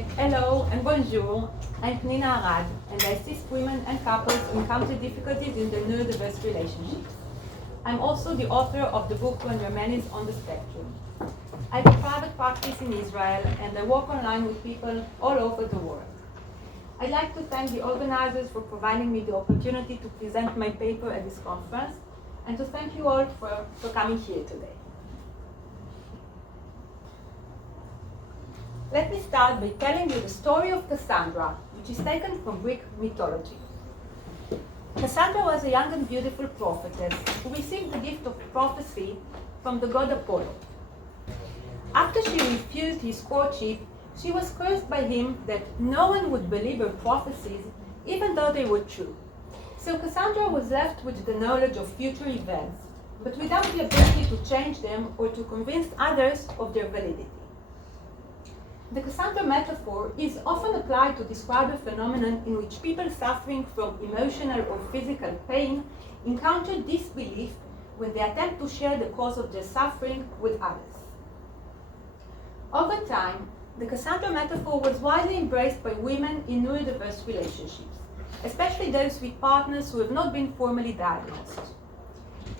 Hello and bonjour, I'm Peniina, and I assist women and couples who encounter difficulties in their neurodiverse relationships. I'm also the author of the book When Your Man is on the Spectrum. I have a private practice in Israel and I work online with people all over the world. I'd like to thank the organizers for providing me the opportunity to present my paper at this conference and to thank you all for coming here today. Let me start by telling you the story of Cassandra, which is taken from Greek mythology. Cassandra was a young and beautiful prophetess who received the gift of prophecy from the god Apollo. After she refused his courtship, she was cursed by him that no one would believe her prophecies, even though they were true. So Cassandra was left with the knowledge of future events, but without the ability to change them or to convince others of their validity. The Cassandra metaphor is often applied to describe a phenomenon in which people suffering from emotional or physical pain encounter disbelief when they attempt to share the cause of their suffering with others. Over time, the Cassandra metaphor was widely embraced by women in neurodiverse relationships, especially those with partners who have not been formally diagnosed.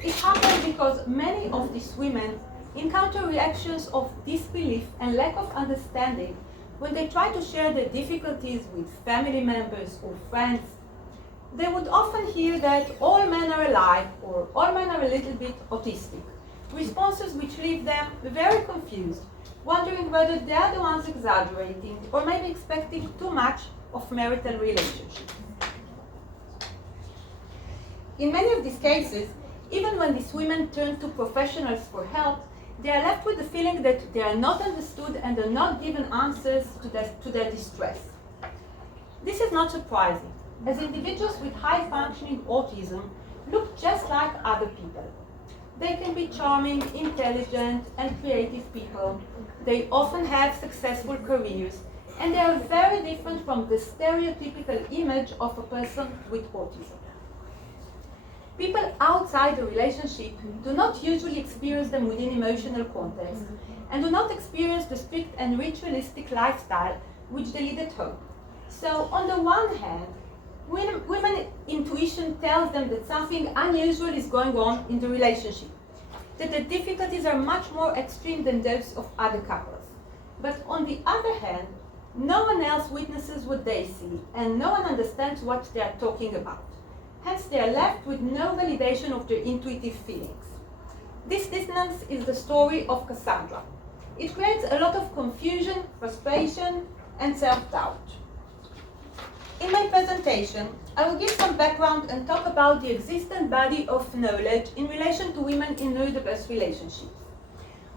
It happened because many of these women encounter reactions of disbelief and lack of understanding when they try to share their difficulties with family members or friends. They would often hear that all men are alike or all men are a little bit autistic, responses which leave them very confused, wondering whether they are the ones exaggerating or maybe expecting too much of marital relationships. In many of these cases, even when these women turn to professionals for help, they are left with the feeling that they are not understood and are not given answers to their distress. This is not surprising, as individuals with high-functioning autism look just like other people. They can be charming, intelligent, and creative people. They often have successful careers, and they are very different from the stereotypical image of a person with autism. People outside the relationship do not usually experience them within emotional context and do not experience the strict and ritualistic lifestyle which they lead at home. So, on the one hand, women's intuition tells them that something unusual is going on in the relationship, that the difficulties are much more extreme than those of other couples. But on the other hand, no one else witnesses what they see, and no one understands what they are talking about. Hence, they are left with no validation of their intuitive feelings. This dissonance is the story of Cassandra. It creates a lot of confusion, frustration, and self-doubt. In my presentation, I will give some background and talk about the existing body of knowledge in relation to women in neurodiverse relationships.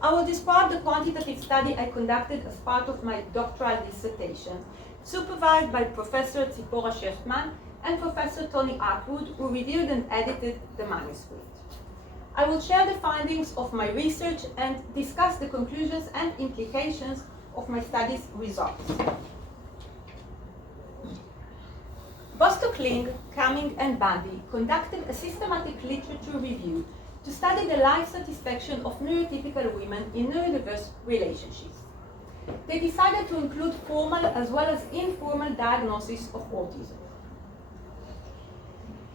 I will describe the quantitative study I conducted as part of my doctoral dissertation, supervised by Professor Tzipora Shechtman and Professor Tony Atwood, who reviewed and edited the manuscript. I will share the findings of my research and discuss the conclusions and implications of my study's results. Bostock-Ling, Cumming, and Bundy conducted a systematic literature review to study the life satisfaction of neurotypical women in neurodiverse relationships. They decided to include formal as well as informal diagnosis of autism.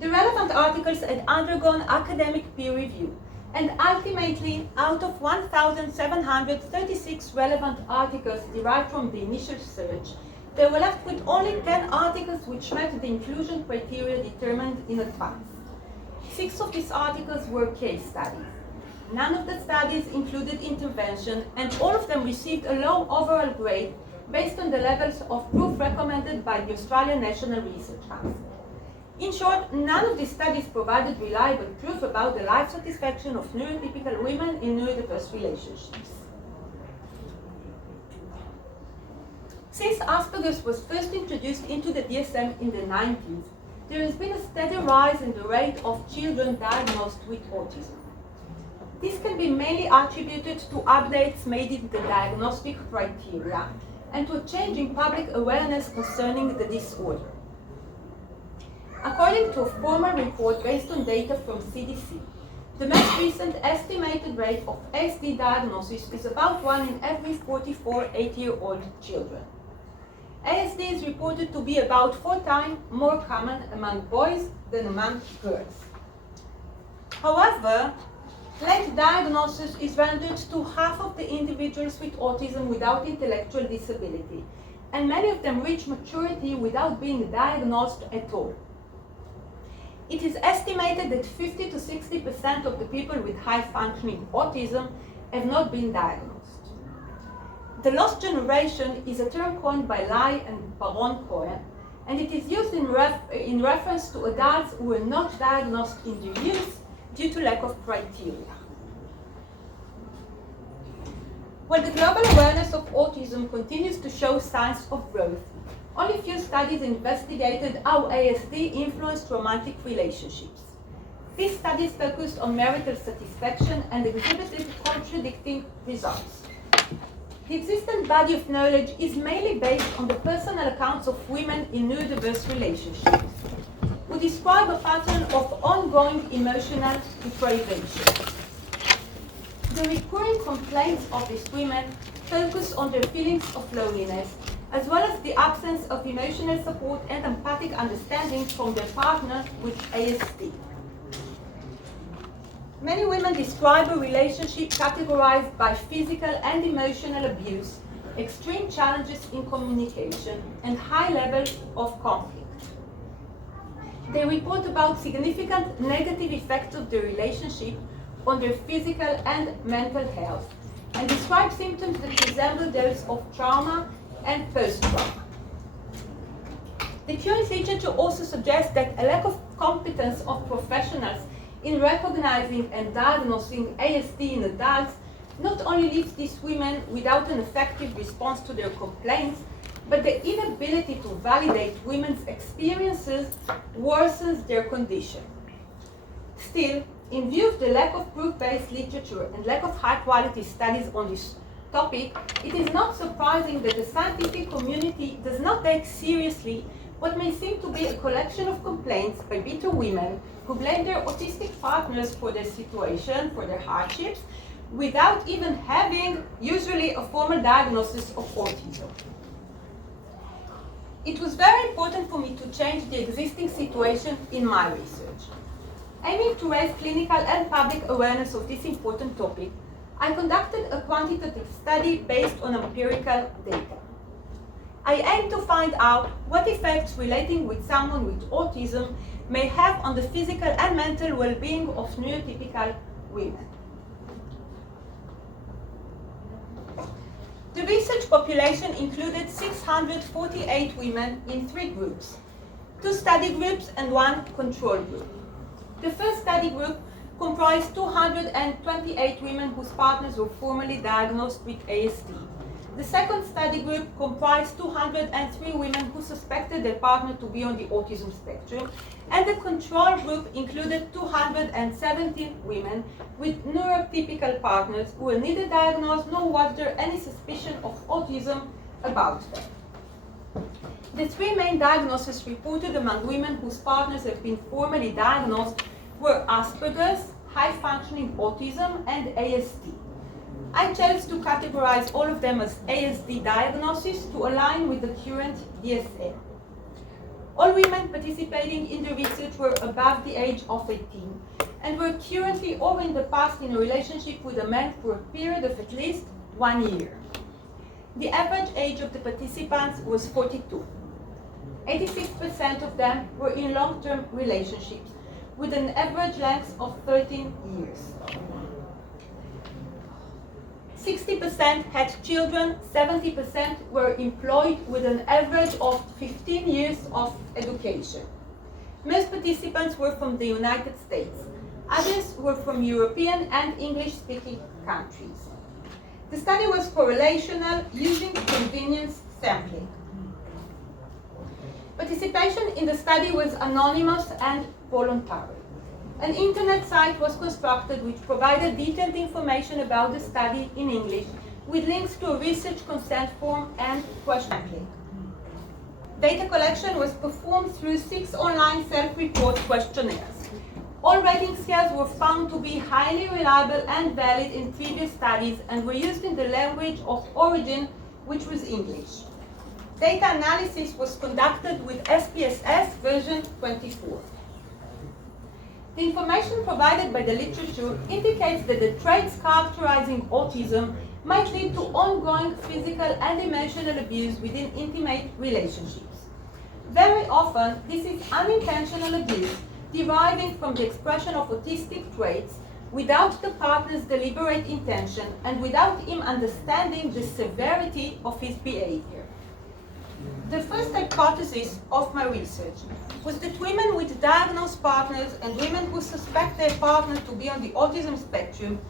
The relevant articles had undergone academic peer review, and ultimately, out of 1,736 relevant articles derived from the initial search, they were left with only 10 articles which met the inclusion criteria determined in advance. 6 of these articles were case studies. None of the studies included intervention, and all of them received a low overall grade based on the levels of proof recommended by the Australian National Research Council. In short, none of these studies provided reliable proof about the life satisfaction of neurotypical women in neurodiverse relationships. Since Asperger's was first introduced into the DSM in the 90s, there has been a steady rise in the rate of children diagnosed with autism. This can be mainly attributed to updates made in the diagnostic criteria and to a change in public awareness concerning the disorder. According to a formal report based on data from CDC, the most recent estimated rate of ASD diagnosis is about 1 in every 44 8-year-old children. ASD is reported to be about 4 times more common among boys than among girls. However, late diagnosis is rendered to half of the individuals with autism without intellectual disability, and many of them reach maturity without being diagnosed at all. It is estimated that 50 to 60% of the people with high-functioning autism have not been diagnosed. The lost generation is a term coined by Lai and Baron Cohen, and it is used in reference to adults who were not diagnosed in their youth due to lack of criteria. While the global awareness of autism continues to show signs of growth, only few studies investigated how ASD influenced romantic relationships. These studies focused on marital satisfaction and exhibited contradicting results. The existing body of knowledge is mainly based on the personal accounts of women in neurodiverse relationships, who describe a pattern of ongoing emotional deprivation. The recurring complaints of these women focus on their feelings of loneliness, as well as the absence of emotional support and empathic understanding from their partner with ASD. Many women describe a relationship categorized by physical and emotional abuse, extreme challenges in communication, and high levels of conflict. They report about significant negative effects of the relationship on their physical and mental health, and describe symptoms that resemble those of trauma and post-trauma. The current literature also suggests that a lack of competence of professionals in recognizing and diagnosing ASD in adults not only leaves these women without an effective response to their complaints, but the inability to validate women's experiences worsens their condition. Still, in view of the lack of proof-based literature and lack of high-quality studies on this topic, it is not surprising that the scientific community does not take seriously what may seem to be a collection of complaints by bitter women who blame their autistic partners for their situation, for their hardships, without even having, usually, a formal diagnosis of autism. It was very important for me to change the existing situation in my research. Aiming to raise clinical and public awareness of this important topic, I conducted a quantitative study based on empirical data. I aimed to find out what effects relating with someone with autism may have on the physical and mental well-being of neurotypical women. The research population included 648 women in 3 groups, 2 study groups and 1 control group. The first study group comprised 228 women whose partners were formally diagnosed with ASD. The second study group comprised 203 women who suspected their partner to be on the autism spectrum, and the control group included 217 women with neurotypical partners who were neither diagnosed nor was there any suspicion of autism about them. The 3 main diagnoses reported among women whose partners have been formally diagnosed were Asperger's, high-functioning autism, and ASD. I chose to categorize all of them as ASD diagnoses to align with the current DSM. All women participating in the research were above the age of 18 and were currently or in the past in a relationship with a man for a period of at least 1 year. The average age of the participants was 42. 86% of them were in long-term relationships with an average length of 13 years. 60% had children, 70% were employed with an average of 15 years of education. Most participants were from the United States. Others were from European and English-speaking countries. The study was correlational using convenience sampling. Participation in the study was anonymous and voluntary. An internet site was constructed which provided detailed information about the study in English, with links to a research consent form and question sampling. Data collection was performed through 6 online self-report questionnaires. All rating scales were found to be highly reliable and valid in previous studies and were used in the language of origin, which was English. Data analysis was conducted with SPSS version 24. The information provided by the literature indicates that the traits characterizing autism might lead to ongoing physical and emotional abuse within intimate relationships. Very often, this is unintentional abuse deriving from the expression of autistic traits without the partner's deliberate intention and without him understanding the severity of his behavior. The first hypothesis of my research was that women with diagnosed partners and women who suspect their partner to be on the autism spectrum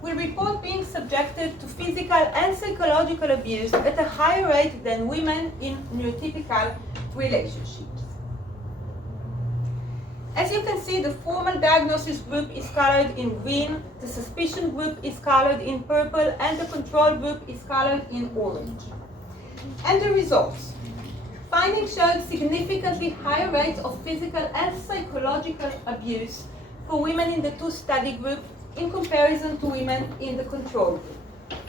will report being subjected to physical and psychological abuse at a higher rate than women in neurotypical relationships. As you can see, the formal diagnosis group is colored in green, the suspicion group is colored in purple, and the control group is colored in orange. And the results. Findings showed significantly higher rates of physical and psychological abuse for women in the two study groups in comparison to women in the control group.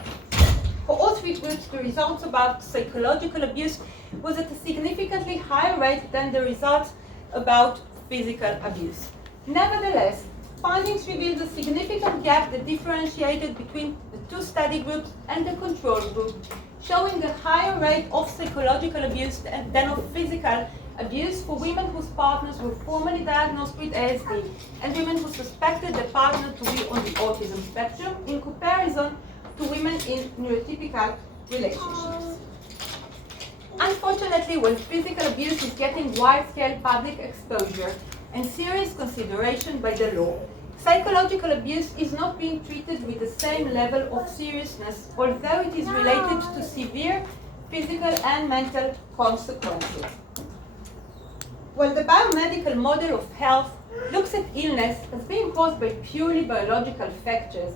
For all three groups, the results about psychological abuse was at a significantly higher rate than the results about physical abuse. Nevertheless, findings revealed a significant gap that differentiated between the two study groups and the control group, showing a higher rate of psychological abuse than of physical abuse for women whose partners were formally diagnosed with ASD and women who suspected their partner to be on the autism spectrum in comparison to women in neurotypical relationships. Unfortunately, when physical abuse is getting wide-scale public exposure and serious consideration by the law, psychological abuse is not being treated with the same level of seriousness, although it is related to severe physical and mental consequences. While the biomedical model of health looks at illness as being caused by purely biological factors,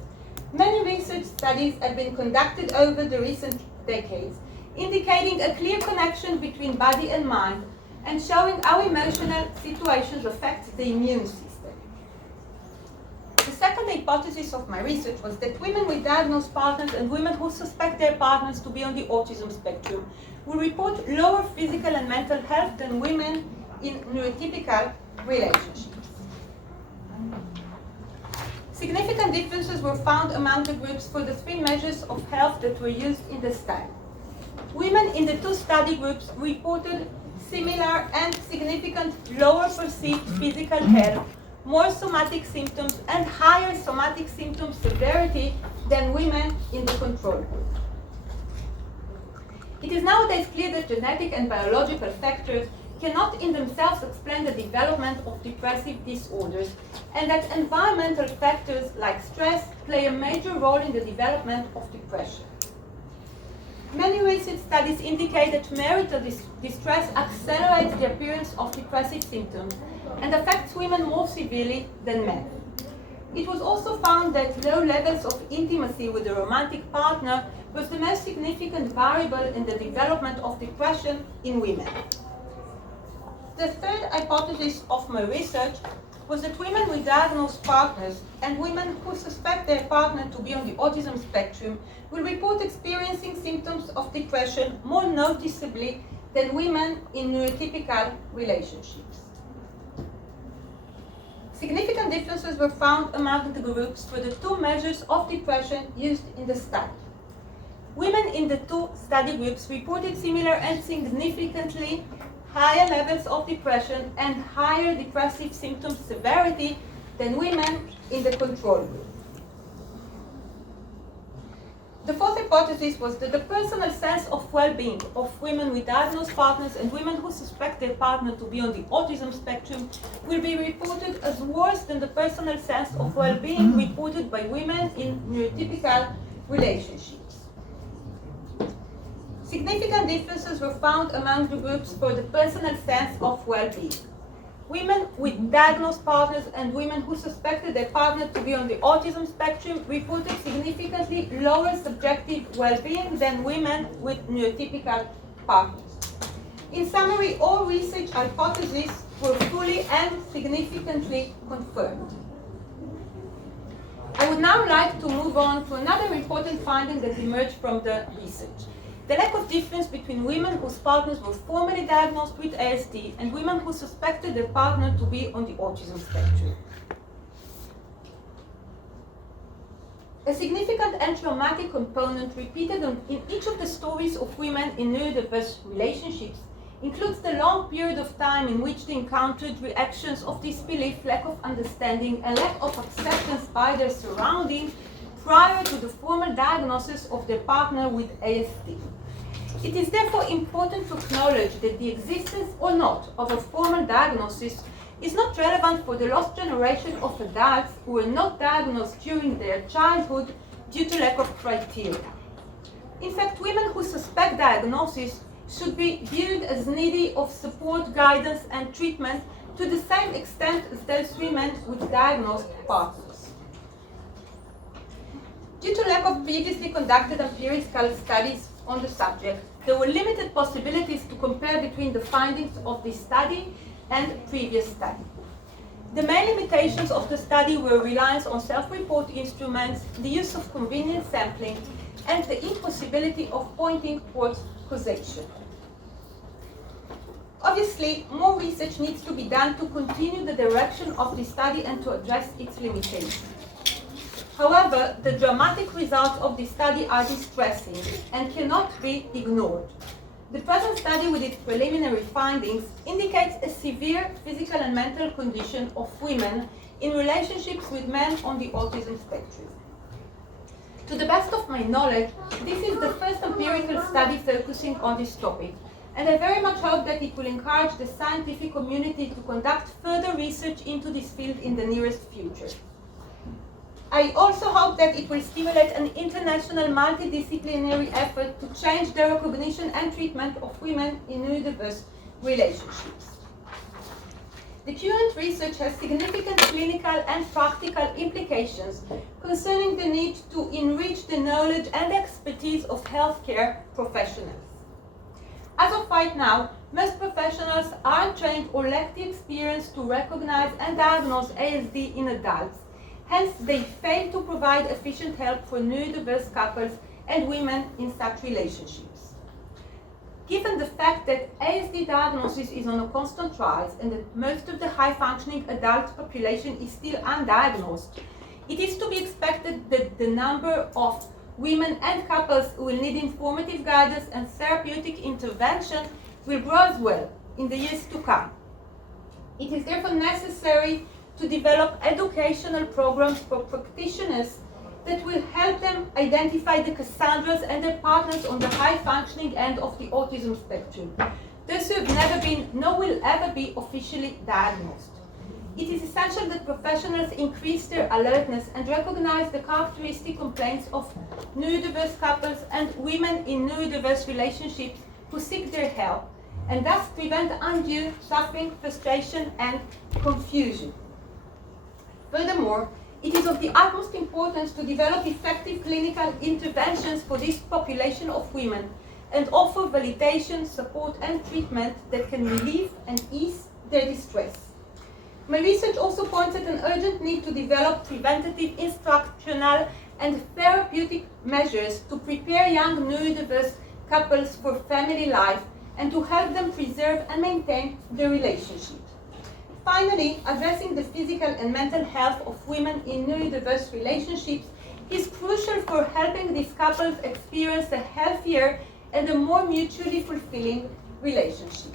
many research studies have been conducted over the recent decades, indicating a clear connection between body and mind and showing how emotional situations affect the immune system. The second hypothesis of my research was that women with diagnosed partners and women who suspect their partners to be on the autism spectrum will report lower physical and mental health than women in neurotypical relationships. Significant differences were found among the groups for the three measures of health that were used in the study. Women in the two study groups reported similar and significant lower perceived physical health, more somatic symptoms, and higher somatic symptom severity than women in the control group. It is nowadays clear that genetic and biological factors cannot in themselves explain the development of depressive disorders, and that environmental factors like stress play a major role in the development of depression. Many research studies indicate that marital distress accelerates the appearance of depressive symptoms and affects women more severely than men. It was also found that low levels of intimacy with a romantic partner was the most significant variable in the development of depression in women. The third hypothesis of my research was that women with diagnosed partners and women who suspect their partner to be on the autism spectrum will report experiencing symptoms of depression more noticeably than women in neurotypical relationships. Significant differences were found among the groups for the two measures of depression used in the study. Women in the two study groups reported similar and significantly higher levels of depression and higher depressive symptom severity than women in the control group. The fourth hypothesis was that the personal sense of well-being of women with diagnosed partners and women who suspect their partner to be on the autism spectrum will be reported as worse than the personal sense of well-being reported by women in neurotypical relationships. Significant differences were found among the groups for the personal sense of well-being. Women with diagnosed partners and women who suspected their partner to be on the autism spectrum reported significantly lower subjective well-being than women with neurotypical partners. In summary, all research hypotheses were fully and significantly confirmed. I would now like to move on to another important finding that emerged from the research. the lack of difference between women whose partners were formally diagnosed with ASD and women who suspected their partner to be on the autism spectrum. A significant and traumatic component repeated in each of the stories of women in neurodiverse relationships includes the long period of time in which they encountered reactions of disbelief, lack of understanding, and lack of acceptance by their surroundings prior to the formal diagnosis of their partner with ASD. It is therefore important to acknowledge that the existence or not of a formal diagnosis is not relevant for the lost generation of adults who were not diagnosed during their childhood due to lack of criteria. In fact, women who suspect diagnosis should be viewed as needy of support, guidance, and treatment to the same extent as those women with diagnosed partners. Due to lack of previously conducted empirical studies on the subject, there were limited possibilities to compare between the findings of this study and previous study. The main limitations of the study were reliance on self-report instruments, the use of convenient sampling, and the impossibility of pointing towards causation. Obviously, more research needs to be done to continue the direction of the study and to address its limitations. However, the dramatic results of the study are distressing and cannot be ignored. The present study, with its preliminary findings, indicates a severe physical and mental condition of women in relationships with men on the autism spectrum. To the best of my knowledge, this is the first empirical study focusing on this topic, and I very much hope that it will encourage the scientific community to conduct further research into this field in the nearest future. I also hope that it will stimulate an international multidisciplinary effort to change the recognition and treatment of women in neurodiverse relationships. The current research has significant clinical and practical implications concerning the need to enrich the knowledge and expertise of healthcare professionals. As of right now, most professionals aren't trained or lack the experience to recognize and diagnose ASD in adults. Hence, they fail to provide efficient help for neurodiverse couples and women in such relationships. Given the fact that ASD diagnosis is on a constant rise and that most of the high-functioning adult population is still undiagnosed, it is to be expected that the number of women and couples who will need informative guidance and therapeutic intervention will grow as well in the years to come. It is therefore necessary to develop educational programs for practitioners that will help them identify the Cassandras and their partners on the high-functioning end of the autism spectrum, those who have never been nor will ever be officially diagnosed. It is essential that professionals increase their alertness and recognize the characteristic complaints of neurodiverse couples and women in neurodiverse relationships who seek their help, and thus prevent undue suffering, frustration, and confusion. Furthermore, it is of the utmost importance to develop effective clinical interventions for this population of women and offer validation, support, and treatment that can relieve and ease their distress. My research also points at an urgent need to develop preventative, instructional, and therapeutic measures to prepare young neurodiverse couples for family life and to help them preserve and maintain their relationship. Finally, addressing the physical and mental health of women in neurodiverse relationships is crucial for helping these couples experience a healthier and a more mutually fulfilling relationship.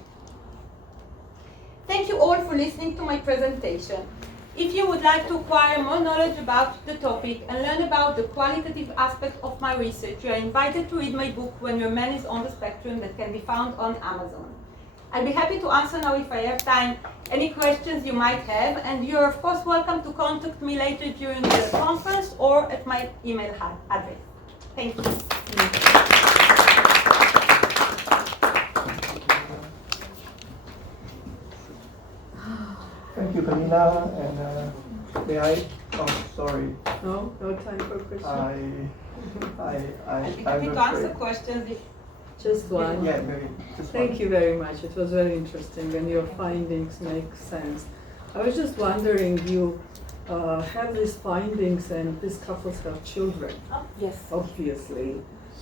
Thank you all for listening to my presentation. If you would like to acquire more knowledge about the topic and learn about the qualitative aspect of my research, you are invited to read my book, When Your Man is on the Spectrum, that can be found on Amazon. I'll be happy to answer now, if I have time, any questions you might have, and you're of course welcome to contact me later during the conference or at my email address. Thank you. Thank you, Peniina, and may I? Oh, sorry. No time for questions. I'd be happy to answer questions if. Just one. Yeah, maybe. Thank you very much. It was very interesting, and your findings make sense. I was just wondering, you have these findings, and these couples have children. Yes. Obviously.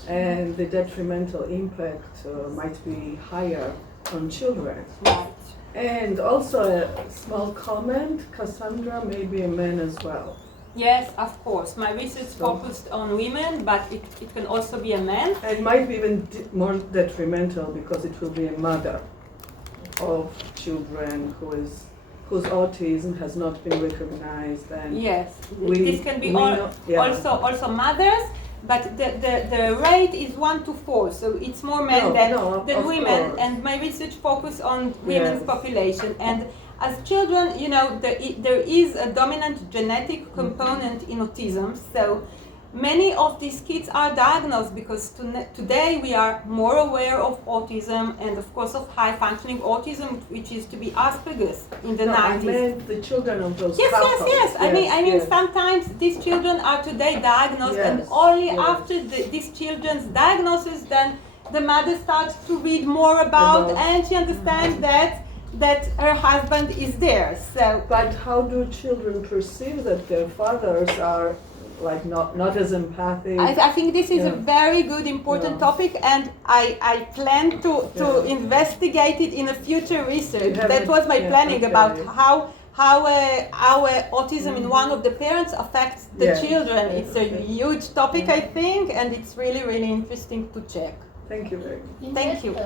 and the detrimental impact might be higher on children. Right. And also a small comment, Cassandra may be a man as well. Yes, of course. My research focused on women, but it can also be a man. It might be even more detrimental because it will be a mother of children whose autism has not been recognized. And Yes, this can be also mothers, but the rate is 1 to 4, so it's more men than women. Course. And my research focused on women's population. And as children, you know, there is a dominant genetic component in autism. So many of these kids are diagnosed because today we are more aware of autism and of course of high functioning autism, which is to be Asperger's in the 90s. I meant the children of those couples. Yes. I mean, sometimes these children are today diagnosed, and only after these children's diagnosis, then the mother starts to read more about and she understands that her husband is there. So, but how do children perceive that their fathers are like not as empathic? I think this is a very good, important topic, and I plan to investigate it in a future research. That was my planning about how autism in one of the parents affects the children. It's a huge topic, I think, and it's really, really interesting to check. Thank you very much. Thank you.